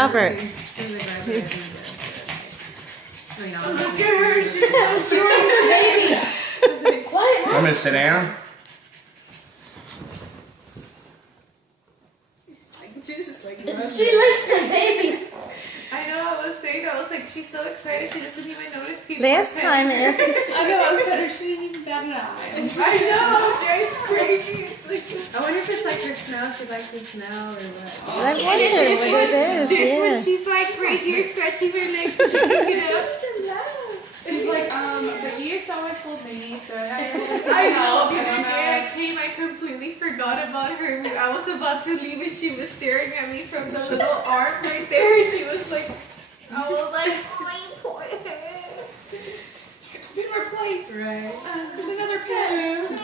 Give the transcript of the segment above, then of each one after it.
Albert. Look at her. She's so Baby. What? I'm gonna sit down. just like, She likes the baby. I know, I was saying, I was like, she's so excited, she doesn't even notice people. Last time, I if know, I was better, she didn't even bat an eye. I know, it's crazy. It's like, I wonder if it's like her smell, she likes her smell or what. I wonder what it is. This one, Yeah. she's like right here scratching her legs so she can get up. She's like, but you always told me, so I know, the other day I came, I completely forgot about her. I was about to leave and she was staring at me from the little arm right there. She was like, I was like, oh, you poor head. been replaced. Right. There's another pet.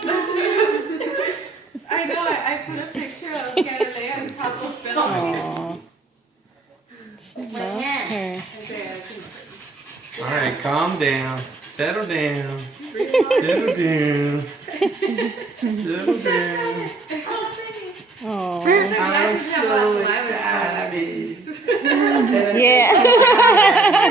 I know, I put a picture of Galilea on top of Phil. Aw. She loves her. Alright, calm down. Settle down. Settle down. Settle down. Aw. I'm so excited. Yeah.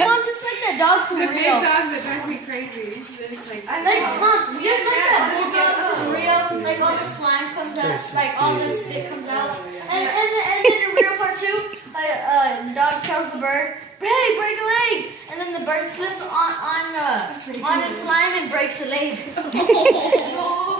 Mom, just like that dog for The big real. dogs that drive me crazy. It's like, Like, Mom, just like that bulldog for real. Like all the slime comes out, like all the spit comes out. And then in real part two, the dog tells the bird, "Hey, break a leg!" And then the bird slips on his slime and breaks a leg. oh,